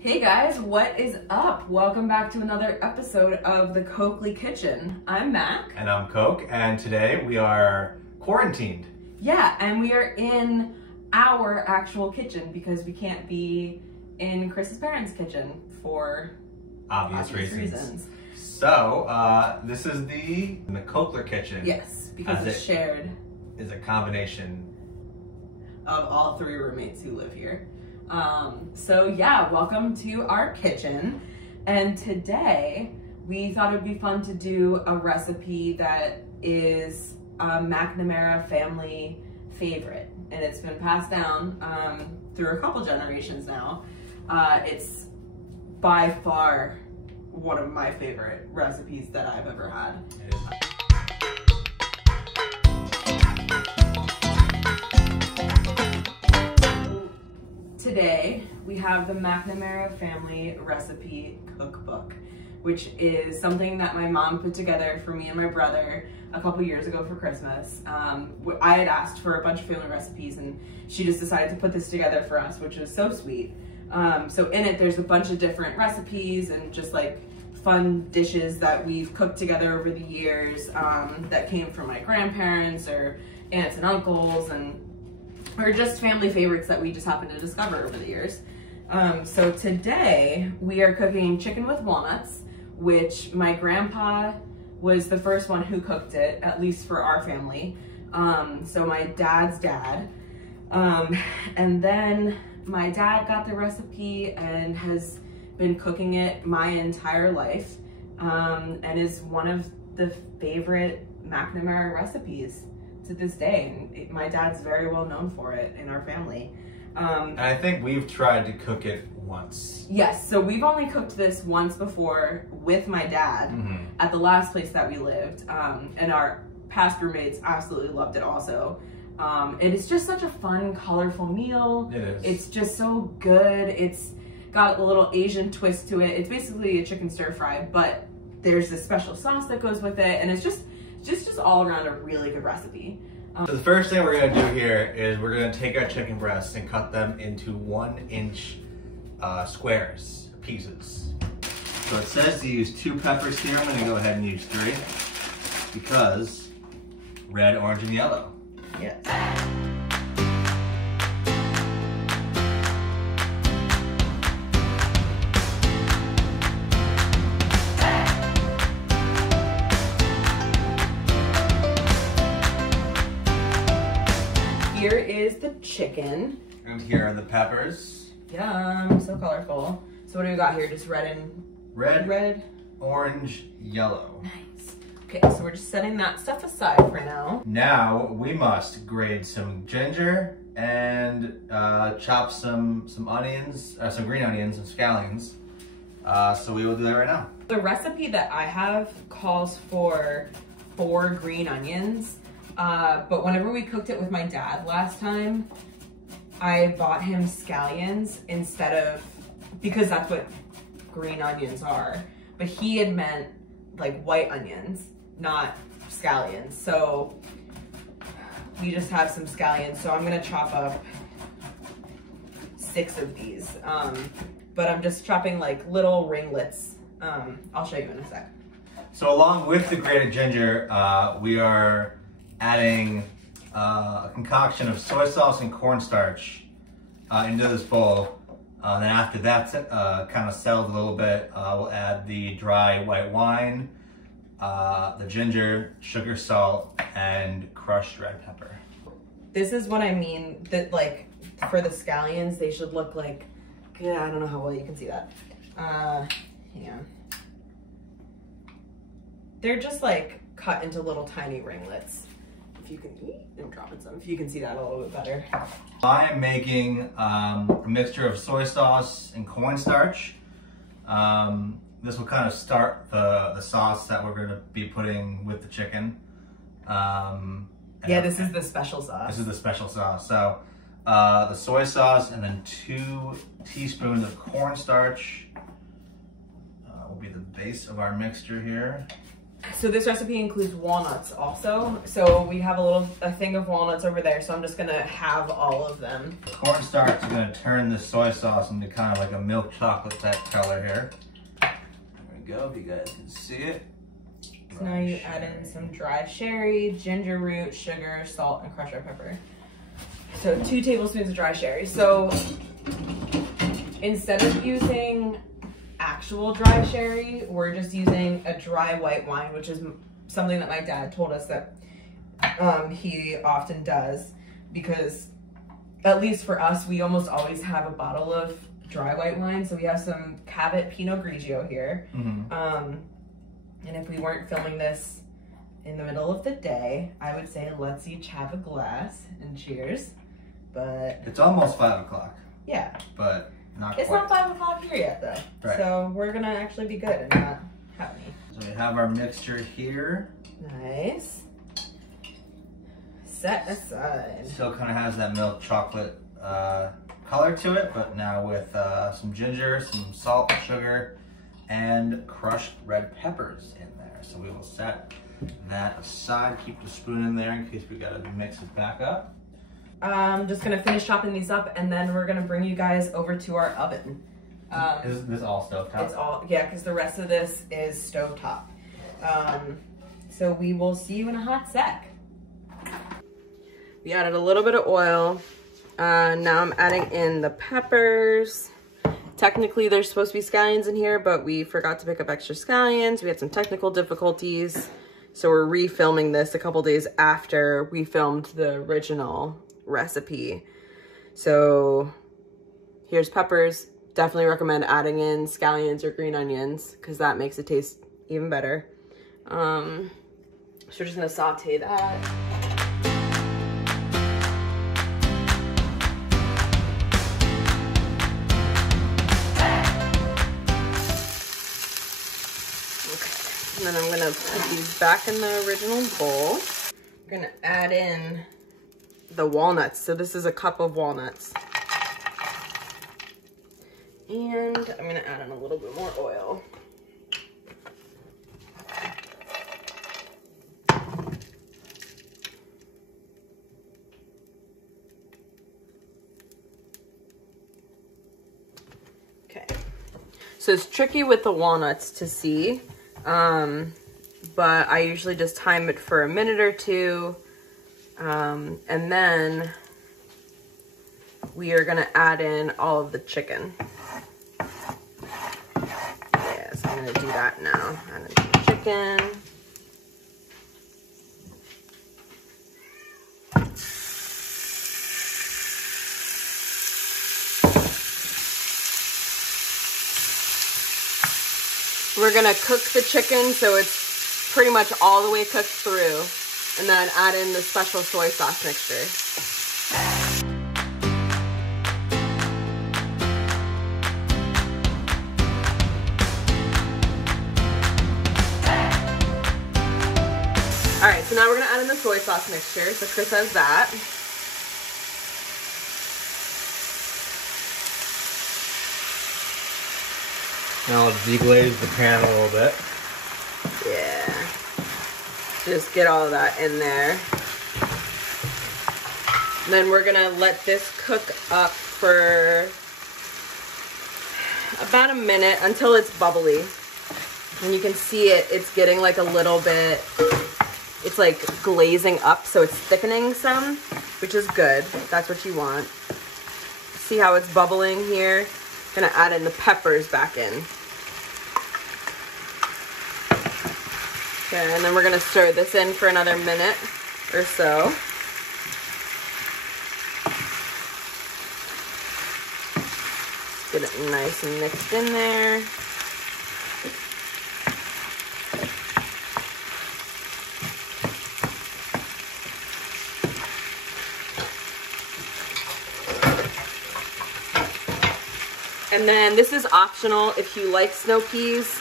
Hey guys, what is up? Welcome back to another episode of the Coakley Kitchen. I'm Mac. And I'm Coke, and today we are quarantined. Yeah, and we are in our actual kitchen because we can't be in Chris's parents' kitchen for obvious reasons. So, this is the Coakley kitchen. Yes, because it's shared. Is a combination of all three roommates who live here. So yeah, welcome to our kitchen. And today we thought it'd be fun to do a recipe that is a McNamara family favorite. And it's been passed down through a couple generations now. It's by far one of my favorite recipes that I've ever had. Today, we have the McNamara Family Recipe Cookbook, which is something that my mom put together for me and my brother a couple years ago for Christmas. I had asked for a bunch of family recipes and she just decided to put this together for us, which was so sweet. So in it, there's a bunch of different recipes and just like fun dishes that we've cooked together over the years that came from my grandparents or aunts and uncles, and or just family favorites that we just happened to discover over the years. So today we are cooking chicken with walnuts, which my grandpa was the first one who cooked it, at least for our family. So my dad's dad. And then my dad got the recipe and has been cooking it my entire life, and is one of the favorite McNamara recipes to this day. And my dad's very well known for it in our family. And I think we've tried to cook it once. Yes, so we've only cooked this once before with my dad at the last place that we lived, and our past roommates absolutely loved it also. And it's just such a fun, colorful meal. It is. It's just so good. It's got a little Asian twist to it. It's basically a chicken stir fry, but there's this special sauce that goes with it, and it's just all around a really good recipe. So the first thing we're gonna do here is we're gonna take our chicken breasts and cut them into 1-inch squares, pieces. So it says to use 2 peppers here. I'm gonna go ahead and use 3 because red, orange, and yellow. Yes. Here is the chicken. And here are the peppers. Yum, so colorful. So what do we got here? Just red, orange, yellow. Nice. Okay, so we're just setting that stuff aside for now. Now we must grate some ginger and chop some onions, some green onions and scallions. So we will do that right now. The recipe that I have calls for 4 green onions. But whenever we cooked it with my dad last time, I bought him scallions instead of, because that's what green onions are. But he had meant like white onions, not scallions. So we just have some scallions. So I'm gonna chop up 6 of these. But I'm just chopping like little ringlets. I'll show you in a sec. So along with the grated ginger, we are adding a concoction of soy sauce and cornstarch into this bowl. Then after that's kind of settled a little bit, we'll add the dry white wine, the ginger, sugar, salt, and crushed red pepper. This is what I mean, that like for the scallions, they should look like, yeah, I don't know how well you can see that. Yeah. They're just like cut into little tiny ringlets. If you can eat, I'm dropping some. If you can see that a little bit better. I am making a mixture of soy sauce and cornstarch. This will kind of start the sauce that we're going to be putting with the chicken. Yeah, this is the special sauce. This is the special sauce. So the soy sauce and then 2 teaspoons of cornstarch will be the base of our mixture here. So this recipe includes walnuts also. So we have a thing of walnuts over there. So I'm just gonna have all of them. Cornstarch is gonna turn the soy sauce into kind of like a milk chocolate type color here. There we go, if you guys can see it. So now you add in some dry sherry, ginger root, sugar, salt, and crushed red pepper. So 2 tablespoons of dry sherry. So instead of using actual dry sherry, we're just using a dry white wine, which is something that my dad told us that he often does, because at least for us, we almost always have a bottle of dry white wine. So we have some Cavit Pinot Grigio here. And if we weren't filming this in the middle of the day, I would say let's each have a glass and cheers. But it's almost 5 o'clock. Yeah. But not it's quite. not 5 o'clock here yet though. Right. So we're gonna actually be good and not have any. So we have our mixture here. Nice. Set aside. Still kind of has that milk chocolate color to it, but now with some ginger, some salt, sugar, and crushed red peppers in there. So we will set that aside. Keep the spoon in there in case we gotta mix it back up. I'm just gonna finish chopping these up, and then we're gonna bring you guys over to our oven. Is this all stovetop? It's all, yeah, because the rest of this is stovetop. So we will see you in a hot sec. We added a little bit of oil. Now I'm adding in the peppers. Technically, there's supposed to be scallions in here, but we forgot to pick up extra scallions. We had some technical difficulties. So we're refilming this a couple days after we filmed the original recipe. So here's peppers. Definitely recommend adding in scallions or green onions because that makes it taste even better. So we're just gonna saute that. And then I'm gonna put these back in the original bowl. I'm gonna add in the walnuts. So this is a cup of walnuts. And I'm gonna add in a little bit more oil. Okay. So it's tricky with the walnuts to see. But I usually just time it for a minute or two. And then we are gonna add in all of the chicken. Yeah, so I'm gonna do that now. Add in some chicken. We're gonna cook the chicken so it's pretty much all the way cooked through, and then add in the special soy sauce mixture. All right, so now we're gonna add in the soy sauce mixture. So Chris has that. Now I'll deglaze the pan a little bit. Yeah. Just get all of that in there. And then we're gonna let this cook up for about a minute until it's bubbly. And you can see it's getting like a little bit, it's like glazing up, so it's thickening some, which is good. That's what you want. See how it's bubbling here? Gonna add in the peppers back in. Okay, and then we're gonna stir this in for another minute or so. Get it nice and mixed in there. And then this is optional. If you like snow peas,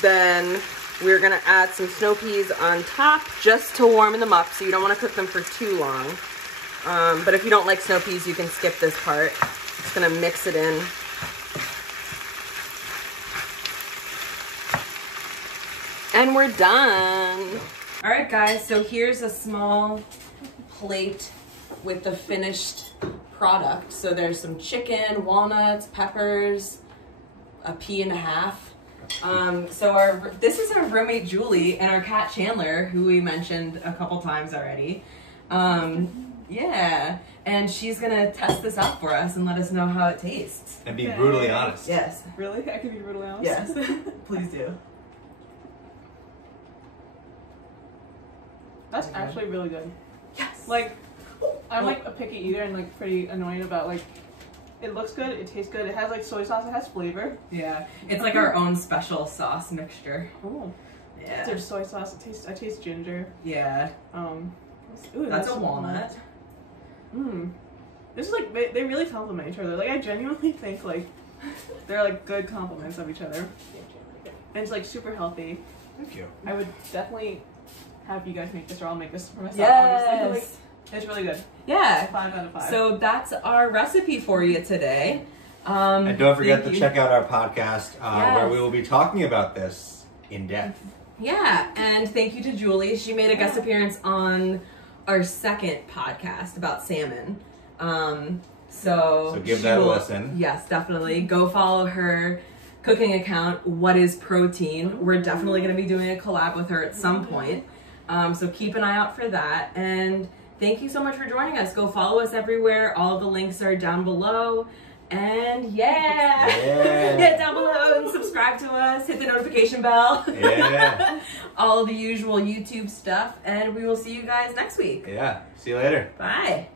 then we're gonna add some snow peas on top just to warm them up, so you don't wanna cook them for too long. But if you don't like snow peas, you can skip this part. Just gonna mix it in. And and we're done. All right, guys, so here's a small plate with the finished product. So there's some chicken, walnuts, peppers, a pea and a half. So this is our roommate Julie and our cat Chandler, who we mentioned a couple times already. Yeah, and she's gonna test this out for us and let us know how it tastes. And be brutally honest. Yes. Really? I can be brutally honest? Yes. Please do. That's actually really good. Yes. Like, I'm like a picky eater and like pretty annoying about like, it looks good, it tastes good, it has like soy sauce, it has flavor. Yeah, it's like our own special sauce mixture. Oh. Yeah. There's soy sauce, I taste ginger. Yeah. Ooh, that's a walnut. This is like, they really complement each other. Like, I genuinely think like, they're like good complements of each other. And it's like super healthy. Thank you. I would definitely have you guys make this, or I'll make this for myself. Yes. Obviously. Like, it's really good. Yeah. 5 out of 5. So that's our recipe for you today. And don't forget to check out our podcast where Yes. we will be talking about this in depth. Yeah, and thank you to Julie. She made a guest appearance on our second podcast about salmon. So give that a listen. Yes, definitely. Go follow her cooking account, What is Protein. We're definitely going to be doing a collab with her at some point. So keep an eye out for that. And thank you so much for joining us. Go follow us everywhere. All the links are down below. And yeah, hit down below and subscribe to us. Hit the notification bell. Yeah. All the usual YouTube stuff. And we will see you guys next week. Yeah. See you later. Bye.